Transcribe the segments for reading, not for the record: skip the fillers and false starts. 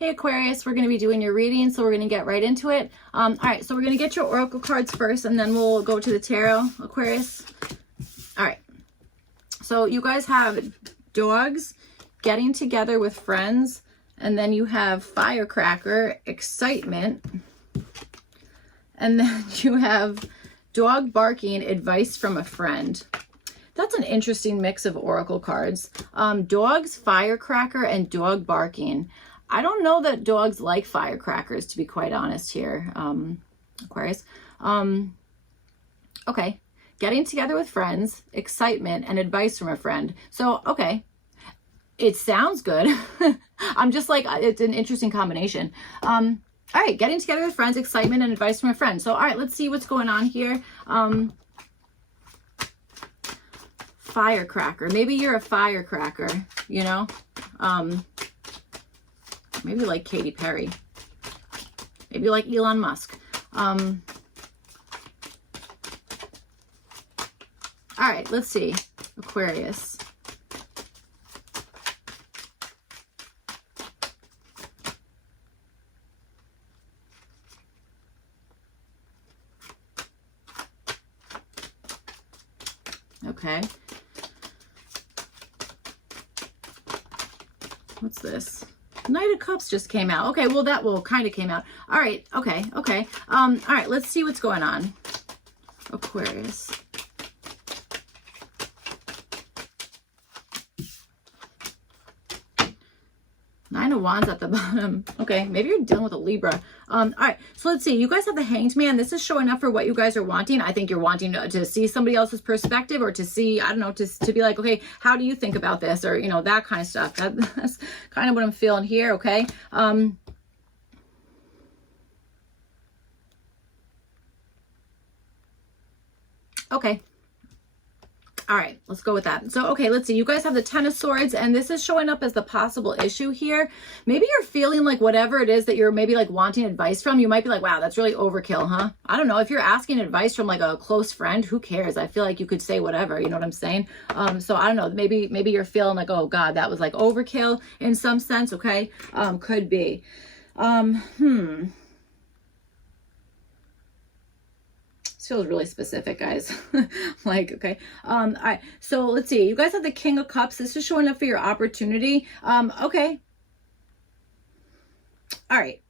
Hey Aquarius, we're going to be doing your reading, so we're going to get right into it. All right, so we're going to get your oracle cards first, and then we'll go to the tarot, Aquarius. All right, so you guys have dogs, getting together with friends, and then you have firecracker, excitement, and then you have dog barking, advice from a friend. That's an interesting mix of oracle cards. Dogs, firecracker, and dog barking. I don't know that dogs like firecrackers, to be quite honest here, Aquarius. Okay, getting together with friends, excitement, and advice from a friend. So, okay, it sounds good. I'm just like, it's an interesting combination. All right, getting together with friends, excitement, and advice from a friend. So, all right, let's see what's going on here. Firecracker. Maybe you're a firecracker, you know? Maybe like Katy Perry. Maybe like Elon Musk. All right, let's see. Aquarius. Okay. What's this? Knight of Cups just came out. Okay, well, that will kind of came out. All right, okay. All right, let's see what's going on. Aquarius. Nine of Wands at the bottom. Okay, maybe you're dealing with a Libra. All right, so let's see. You guys have the Hanged Man. This is showing up for what you guys are wanting. I think you're wanting to see somebody else's perspective, or to see, I don't know, to be like, okay, how do you think about this? Or, you know, that kind of stuff. That's kind of what I'm feeling here, okay? Okay. All right, let's go with that. So, okay, let's see. You guys have the Ten of Swords, and this is showing up as the possible issue here. Maybe you're feeling like whatever it is that you're maybe like wanting advice from, you might be like, wow, that's really overkill, huh? I don't know. If you're asking advice from like a close friend, who cares? I feel like you could say whatever, you know what I'm saying? So I don't know. Maybe you're feeling like, oh God, that was like overkill in some sense, okay? Could be. Feels really specific, guys. Like, okay. All right, so let's see. You guys have the King of Cups. This is showing up for your opportunity. Okay. All right.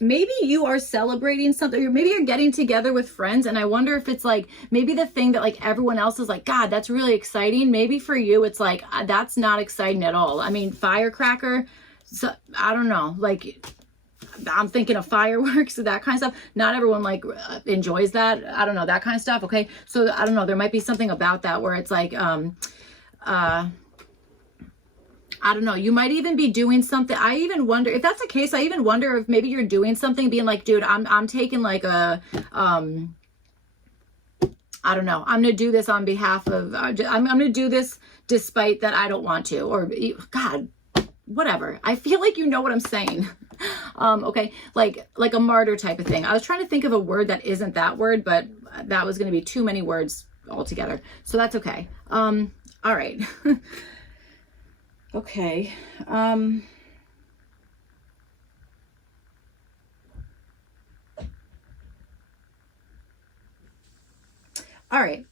Maybe you are celebrating something, or maybe you're getting together with friends, and I wonder if it's like maybe the thing that like everyone else is like, God, that's really exciting. Maybe for you it's like, that's not exciting at all. I mean, firecracker, so I don't know, like I'm thinking of fireworks, that kind of stuff. Not everyone like enjoys that. I don't know, that kind of stuff. Okay, so I don't know, there might be something about that where it's like I don't know, you might even be doing something. I even wonder if that's the case. I even wonder if maybe you're doing something, being like, dude, I'm taking like a I don't know, I'm gonna do this on behalf of I'm gonna do this despite that I don't want to, or God, whatever. I feel like you know what I'm saying. Okay, like a martyr type of thing. I was trying to think of a word that isn't that word, but that was going to be too many words altogether, so that's okay. All right. Okay. All right.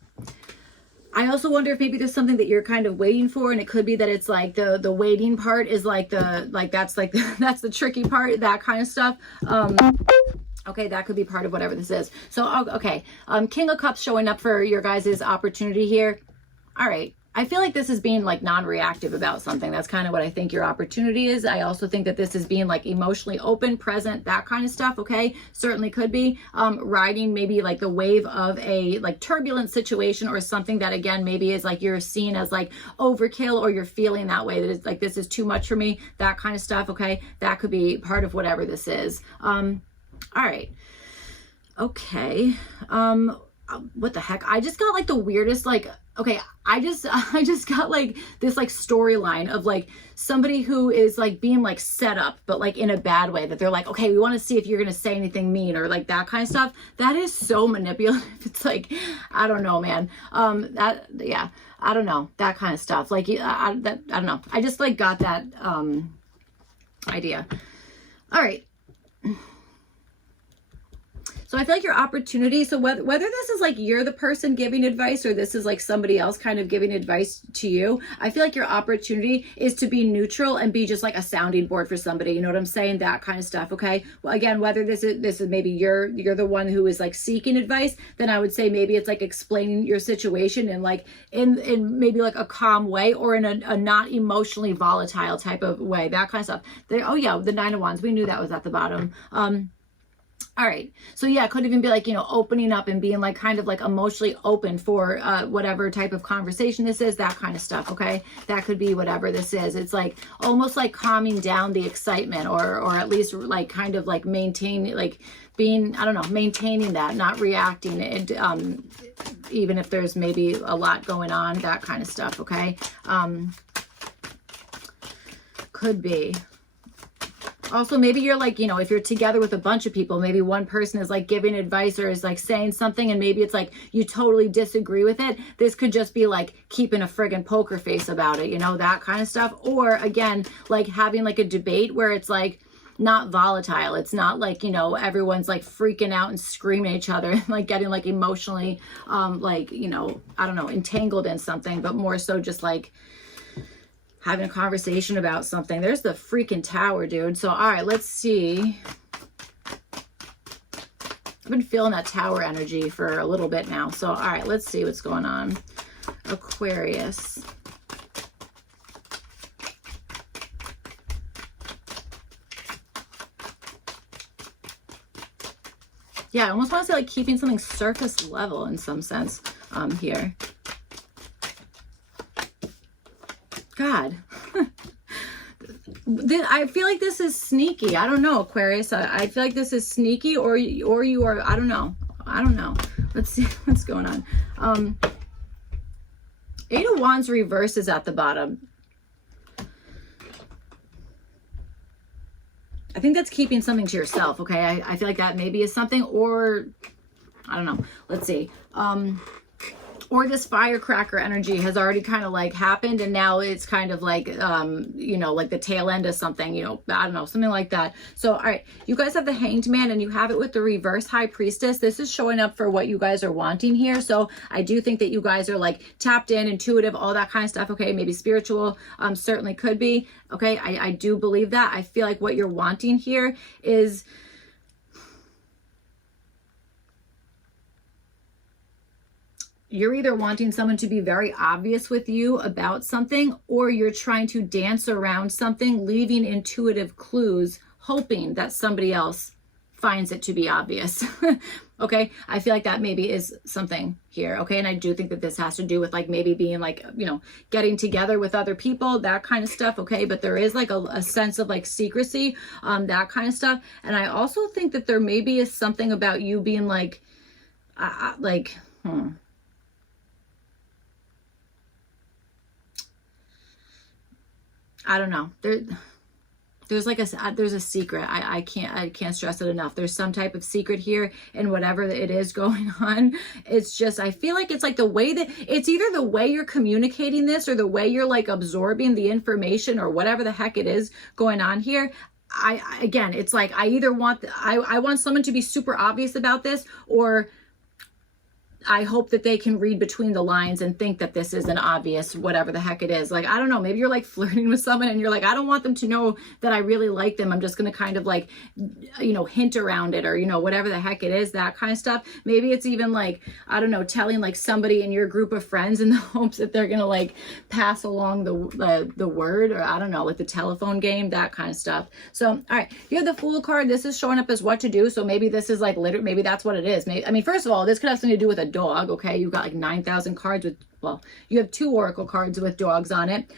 I also wonder if maybe there's something that you're kind of waiting for, and it could be that it's like the waiting part is like that's the tricky part, that kind of stuff. Okay, that could be part of whatever this is. So, okay, King of Cups showing up for your guys' opportunity here. All right. I feel like this is being like non-reactive about something. That's kind of what I think your opportunity is. I also think that this is being like emotionally open, present, that kind of stuff. Okay, certainly could be riding maybe like the wave of a like turbulent situation, or something that again maybe is like you're seen as like overkill, or you're feeling that way, that it's like this is too much for me, that kind of stuff. Okay, that could be part of whatever this is. All right. Okay. What the heck? I just got like the weirdest, like, okay, I just got like this like storyline of like somebody who is like being like set up, but like in a bad way, that they're like, okay, we want to see if you're going to say anything mean, or like that kind of stuff. That is so manipulative. It's like, I don't know, man. Yeah, I don't know, that kind of stuff. Like, I don't know. I just like got that, idea. All right. So I feel like your opportunity, so whether this is like you're the person giving advice or this is like somebody else kind of giving advice to you, I feel like your opportunity is to be neutral and be just like a sounding board for somebody. You know what I'm saying? That kind of stuff. Okay. Well, again, whether this is maybe you're the one who is like seeking advice, then I would say maybe it's like explaining your situation in like in maybe like a calm way or in a not emotionally volatile type of way. That kind of stuff. Oh yeah, the 9 of Wands. We knew that was at the bottom. All right. So yeah, it could even be like, opening up and being like kind of like emotionally open for whatever type of conversation this is, that kind of stuff. Okay. That could be whatever this is. It's like almost like calming down the excitement or at least like kind of like maintaining, like being, I don't know, maintaining that, not reacting it, even if there's maybe a lot going on, that kind of stuff. Okay. Could be. Also, maybe you're like, if you're together with a bunch of people, maybe one person is like giving advice or is like saying something and maybe it's like you totally disagree with it. This could just be like keeping a friggin' poker face about it, that kind of stuff. Or again, like having like a debate where it's like not volatile. It's not like, everyone's like freaking out and screaming at each other, like getting like emotionally, like, I don't know, entangled in something, but more so just like having a conversation about something. There's the freaking Tower, dude. So, all right, let's see. I've been feeling that Tower energy for a little bit now. So, all right, let's see what's going on. Aquarius. Yeah, I almost want to say like keeping something surface level in some sense here. God. I feel like this is sneaky. I don't know, Aquarius. I feel like this is sneaky or you are, I don't know. Let's see what's going on. 8 of Wands reverse is at the bottom. I think that's keeping something to yourself, okay? I feel like that maybe is something, or I don't know. Let's see. Or this firecracker energy has already kind of like happened and now it's kind of like, like the tail end of something, I don't know, something like that. So, all right, you guys have the Hanged Man and you have it with the reverse High Priestess. This is showing up for what you guys are wanting here. So I do think that you guys are like tapped in, intuitive, all that kind of stuff. Okay, maybe spiritual, certainly could be. Okay, I do believe that. I feel like what you're wanting here is... you're either wanting someone to be very obvious with you about something, or you're trying to dance around something, leaving intuitive clues, hoping that somebody else finds it to be obvious. Okay, I feel like that maybe is something here. Okay, and I do think that this has to do with like maybe being like, getting together with other people, that kind of stuff. Okay, but there is like a sense of like secrecy, that kind of stuff. And I also think that there maybe is something about you being like, I don't know. There's like there's a secret. I can't stress it enough. There's some type of secret here in whatever it is going on. It's just, I feel like it's like the way that it's either the way you're communicating this or the way you're like absorbing the information or whatever the heck it is going on here. Again, it's like I either want I want someone to be super obvious about this, or I hope that they can read between the lines and think that this is an obvious, whatever the heck it is. Like, I don't know, maybe you're like flirting with someone and you're like, I don't want them to know that I really like them. I'm just going to kind of like, hint around it or, whatever the heck it is, that kind of stuff. Maybe it's even like, I don't know, telling like somebody in your group of friends in the hopes that they're going to like pass along the word, or I don't know, like the telephone game, that kind of stuff. So, all right, you have the Fool card. This is showing up as what to do. So maybe this is like literally, maybe that's what it is. Maybe, I mean, first of all, this could have something to do with a dog. Okay, you've got like 9,000 cards with, well, you have 2 oracle cards with dogs on it.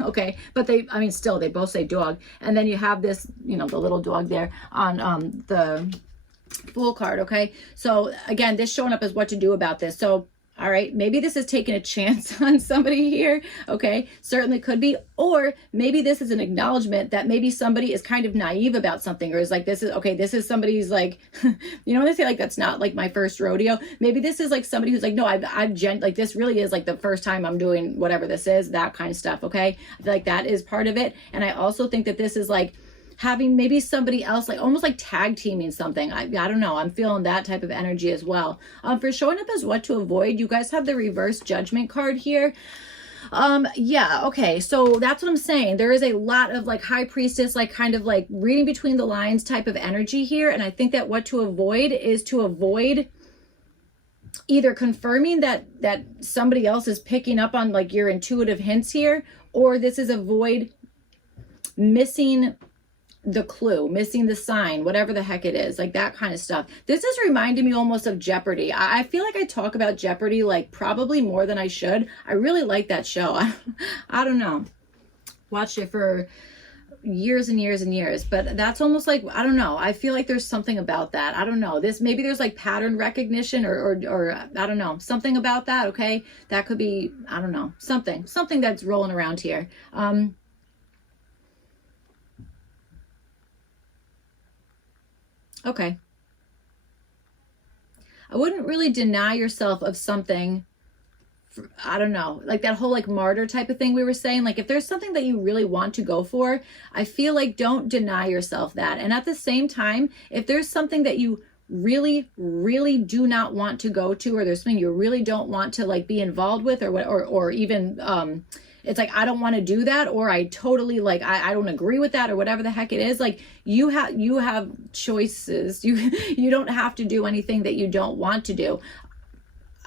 Okay, but they both say dog. And then you have this, the little dog there on the Fool card. Okay, so again, this showing up as what to do about this. So all right, maybe this is taking a chance on somebody here. Okay, certainly could be. Or maybe this is an acknowledgement that maybe somebody is kind of naive about something, or is like, this is somebody's like, when they say like, that's not like my first rodeo. Maybe this is like somebody who's like, no, like this really is like the first time I'm doing whatever this is, that kind of stuff. Okay, I feel like that is part of it. And I also think that this is like, having maybe somebody else, like almost like tag teaming something. I don't know. I'm feeling that type of energy as well. For showing up as what to avoid, you guys have the reverse judgment card here. Yeah, okay, so that's what I'm saying. There is a lot of like high priestess, like kind of like reading between the lines type of energy here. And I think that what to avoid is to avoid either confirming that somebody else is picking up on like your intuitive hints here, or this is avoid missing the clue, missing the sign, whatever the heck it is, like that kind of stuff. This is reminding me almost of Jeopardy. I feel like I talk about Jeopardy like probably more than I should. I really like that show. I don't know. Watched it for years and years and years, but that's almost like, I don't know. I feel like there's something about that. I don't know. This, maybe there's like pattern recognition or I don't know, something about that. Okay. That could be, I don't know, something that's rolling around here. Okay. I wouldn't really deny yourself of something. I don't know, like that whole like martyr type of thing we were saying. Like if there's something that you really want to go for, I feel like don't deny yourself that. And at the same time, if there's something that you really, really do not want to go to, or there's something you really don't want to like be involved with, or what, or even, it's like, I don't want to do that, or I totally like, I don't agree with that, or whatever the heck it is. Like you have choices. You don't have to do anything that you don't want to do.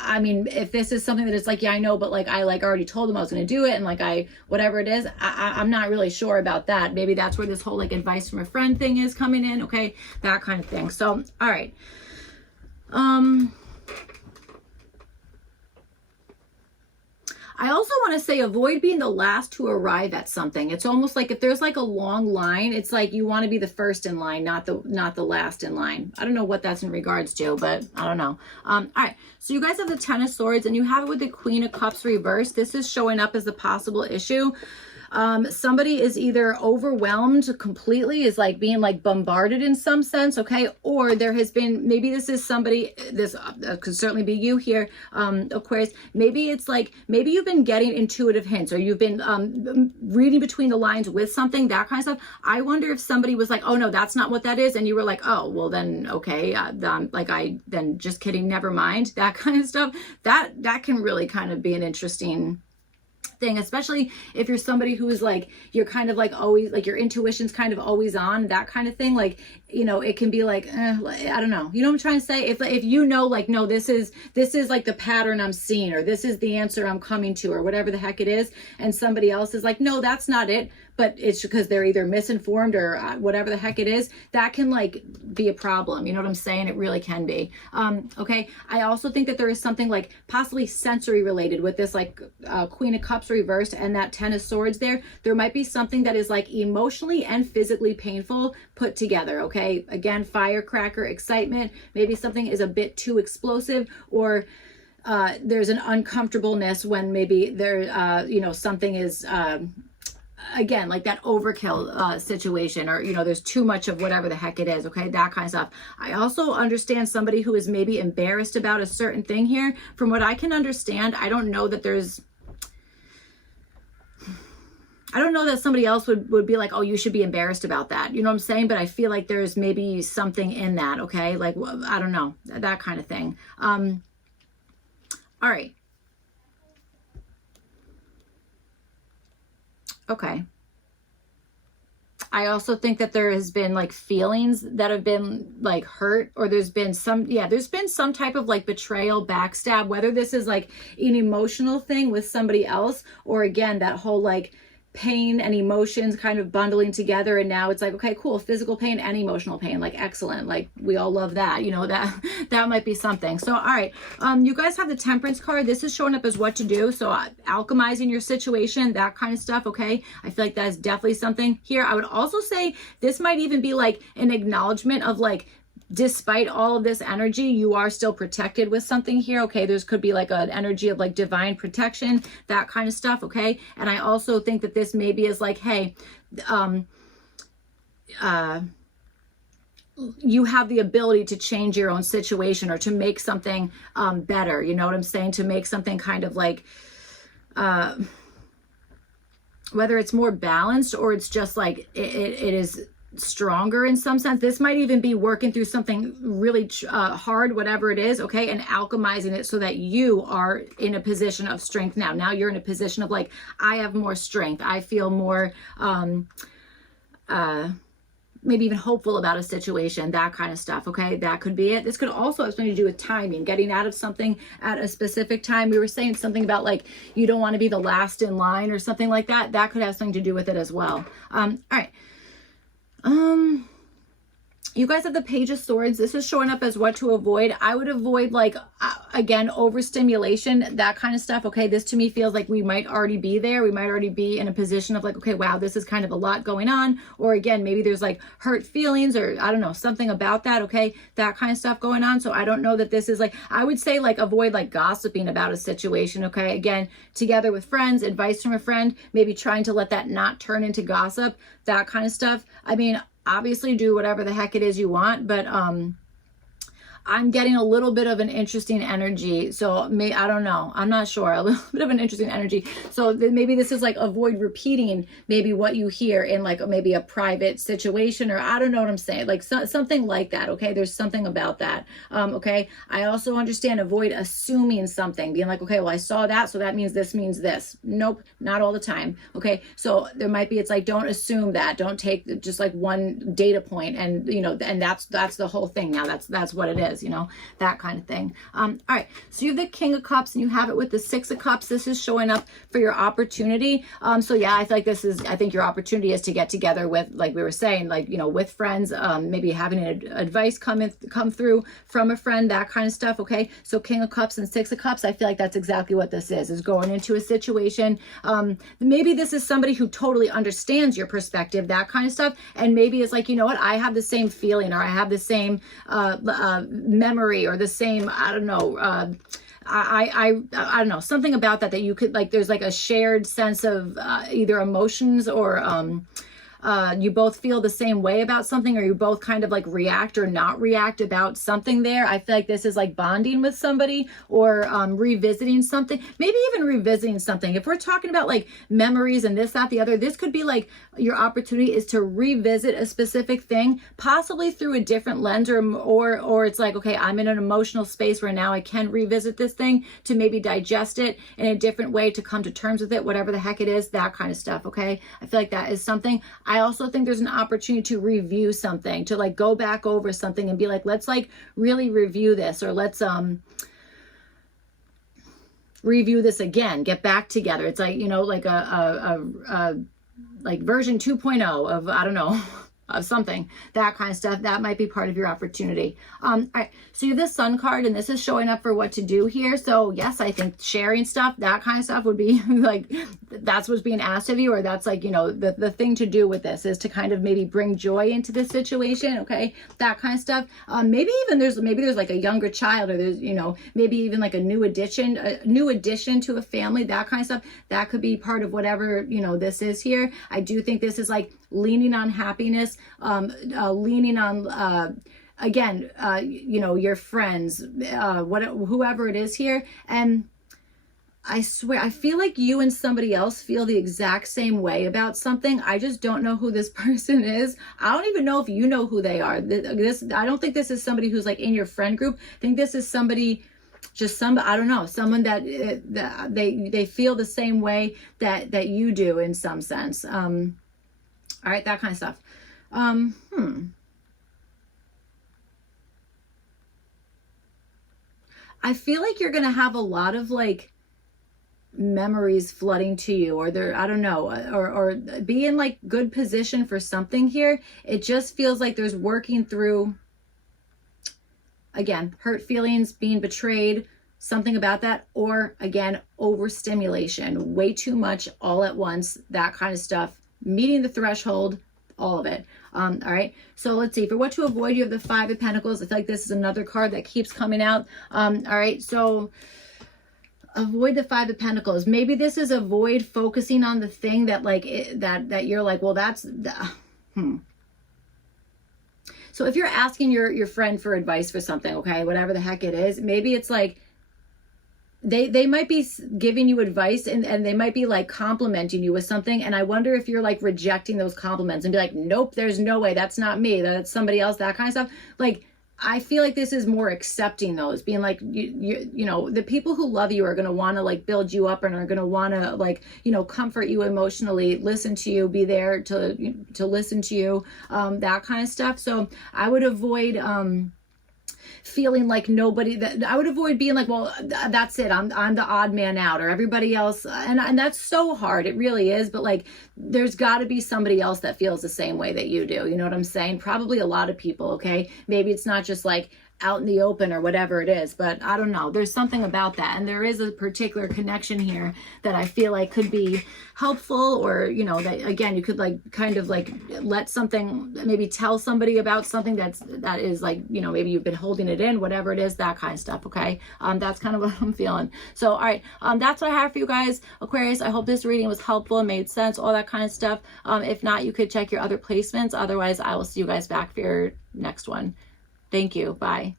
I mean, if this is something that it's like, yeah, I know, but like, I like already told them I was going to do it. And like, whatever it is, I'm not really sure about that. Maybe that's where this whole like advice from a friend thing is coming in. Okay. That kind of thing. So, all right. I also want to say avoid being the last to arrive at something. It's almost like if there's like a long line, it's like you want to be the first in line, not the last in line. I don't know what that's in regards to, but I don't know. All right. So you guys have the Ten of Swords and you have it with the Queen of Cups reversed. This is showing up as a possible issue. Somebody is either overwhelmed completely, is like being like bombarded in some sense, okay? Or there has been, maybe this is somebody, this could certainly be you here, Aquarius. Maybe it's like, maybe you've been getting intuitive hints, or you've been reading between the lines with something, that kind of stuff. I wonder if somebody was like, oh no, that's not what that is. And you were like, oh, well then, okay. Then just kidding, never mind, that kind of stuff. That can really kind of be an interesting thing, especially if you're somebody who is like, you're kind of like always, like your intuition's kind of always on, that kind of thing. Like, you know, it can be like, I don't know. You know what I'm trying to say? If you know, like, no, this is like the pattern I'm seeing, or this is the answer I'm coming to, or whatever the heck it is. And somebody else is like, no, that's not it. But it's because they're either misinformed or whatever the heck it is, that can like be a problem. You know what I'm saying? It really can be. Okay. I also think that there is something like possibly sensory related with this, like Queen of Cups reversed and that Ten of Swords there. There might be something that is like emotionally and physically painful put together. Okay. Again, firecracker, excitement. Maybe something is a bit too explosive, or there's an uncomfortableness when maybe there, you know, something is, again, like that overkill situation, or, you know, there's too much of whatever the heck it is. Okay. That kind of stuff. I also understand somebody who is maybe embarrassed about a certain thing here. From what I can understand, I don't know that somebody else would be like, oh, you should be embarrassed about that. You know what I'm saying? But I feel like there's maybe something in that. Okay. Like, I don't know, that kind of thing. All right. Okay. I also think that there has been like feelings that have been like hurt, or there's been some type of like betrayal, backstab, whether this is like an emotional thing with somebody else, or again, that whole like pain and emotions kind of bundling together. And now it's like, okay, cool. Physical pain and emotional pain. Like, excellent. Like, we all love that, you know, that might be something. So, all right. You guys have the Temperance card. This is showing up as what to do. So alchemizing your situation, that kind of stuff. Okay. I feel like that is definitely something here. I would also say this might even be like an acknowledgement of like, despite all of this energy, you are still protected with something here. Okay. There's could be like an energy of like divine protection, that kind of stuff. Okay. And I also think that this maybe is like, hey, you have the ability to change your own situation, or to make something better. You know what I'm saying? To make something kind of like, whether it's more balanced, or it's just like, it is stronger in some sense. This might even be working through something really hard, whatever it is, okay, and alchemizing it so that you are in a position of strength now. Now you're in a position of like, I have more strength. I feel more maybe even hopeful about a situation, that kind of stuff, okay? That could be it. This could also have something to do with timing, getting out of something at a specific time. We were saying something about like, you don't want to be the last in line or something like that. That could have something to do with it as well. All right. You guys have the Page of Swords. This is showing up as what to avoid. I would avoid like, again, overstimulation, that kind of stuff. Okay. This to me feels like we might already be there. We might already be in a position of like, okay, wow, this is kind of a lot going on. Or again, maybe there's like hurt feelings or I don't know, something about that. Okay. That kind of stuff going on. So I don't know that this is like, I would say like avoid like gossiping about a situation. Okay. Again, together with friends, advice from a friend, maybe trying to let that not turn into gossip, that kind of stuff. I mean, obviously do whatever the heck it is you want, but I'm getting a little bit of an interesting energy. So I don't know. I'm not sure. A little bit of an interesting energy. So maybe this is like avoid repeating maybe what you hear in like maybe a private situation, or I don't know what I'm saying. Like something like that. Okay. There's something about that. Okay. I also understand avoid assuming something, being like, okay, well, I saw that, so that means this means this. Nope. Not all the time. Okay. So there might be, it's like, don't assume that. Don't take just like one data point and, you know, and that's the whole thing. Now that's what it is. You know, that kind of thing. All right. So you have the King of Cups and you have it with the Six of Cups. This is showing up for your opportunity. So yeah, I feel like I think your opportunity is to get together with, like we were saying, like, you know, with friends, maybe having advice come through from a friend, that kind of stuff. Okay. So King of Cups and Six of Cups, I feel like that's exactly what this is going into a situation. Maybe this is somebody who totally understands your perspective, that kind of stuff. And maybe it's like, you know what, I have the same feeling, or I have the same, memory, or the same, I don't know, I don't know, something about that you could like, there's like a shared sense of either emotions or you both feel the same way about something, or you both kind of like react or not react about something there. I feel like this is like bonding with somebody, or revisiting something, maybe even revisiting something. If we're talking about like memories and this, that, the other, this could be like your opportunity is to revisit a specific thing, possibly through a different lens, or it's like, okay, I'm in an emotional space where now I can revisit this thing to maybe digest it in a different way, to come to terms with it, whatever the heck it is, that kind of stuff. Okay. I feel like that is something. I also think there's an opportunity to review something, to like go back over something and be like, let's like really review this, or let's review this again, get back together. It's like, you know, like like version 2.0 of, I don't know, of something, that kind of stuff. That might be part of your opportunity. All right. So you have this Sun card, and this is showing up for what to do here. So yes, I think sharing stuff, that kind of stuff would be like, that's what's being asked of you, or that's like, you know, the thing to do with this is to kind of maybe bring joy into this situation. Okay. That kind of stuff. Maybe there's like a younger child, or there's, you know, maybe even like a new addition to a family, that kind of stuff. That could be part of whatever, you know, this is here. I do think this is like leaning on happiness, leaning on, again, you know, your friends, whoever it is here. And I swear, I feel like you and somebody else feel the exact same way about something. I just don't know who this person is. I don't even know if you know who they are. I don't think this is somebody who's like in your friend group. I think this is somebody, I don't know, someone that they feel the same way that you do in some sense. All right, that kind of stuff. I feel like you're going to have a lot of like memories flooding to you, or I don't know, or be in like good position for something here. It just feels like there's working through, again, hurt feelings, being betrayed, something about that, or again, overstimulation, way too much all at once, that kind of stuff. Meeting the threshold, all of it. All right. So let's see. For what to avoid, you have the Five of Pentacles. I feel like this is another card that keeps coming out. All right. So avoid the Five of Pentacles. Maybe this is avoid focusing on the thing that like that you're like, well, that's So if you're asking your friend for advice for something, okay, whatever the heck it is, maybe it's like, they might be giving you advice, and they might be like complimenting you with something. And I wonder if you're like rejecting those compliments and be like, nope, there's no way, that's not me, that's somebody else, that kind of stuff. Like, I feel like this is more accepting those, being like, you know, the people who love you are going to want to like build you up and are going to want to like, you know, comfort you emotionally, listen to you, be there to listen to you, that kind of stuff. So I would avoid, feeling like nobody, that I would avoid being like, well, that's it, I'm the odd man out, or everybody else, and that's so hard, it really is. But like, there's got to be somebody else that feels the same way that you do, you know what I'm saying? Probably a lot of people. Okay, maybe it's not just like out in the open or whatever it is, but I don't know, there's something about that. And there is a particular connection here that I feel like could be helpful, or, you know, that again, you could like kind of like let something, maybe tell somebody about something that is like, you know, maybe you've been holding it in, whatever it is, that kind of stuff. Okay, that's kind of what I'm feeling. So all right, that's what I have for you guys, Aquarius. I hope this reading was helpful and made sense, all that kind of stuff. If not, you could check your other placements. Otherwise, I will see you guys back for your next one. Thank you. Bye.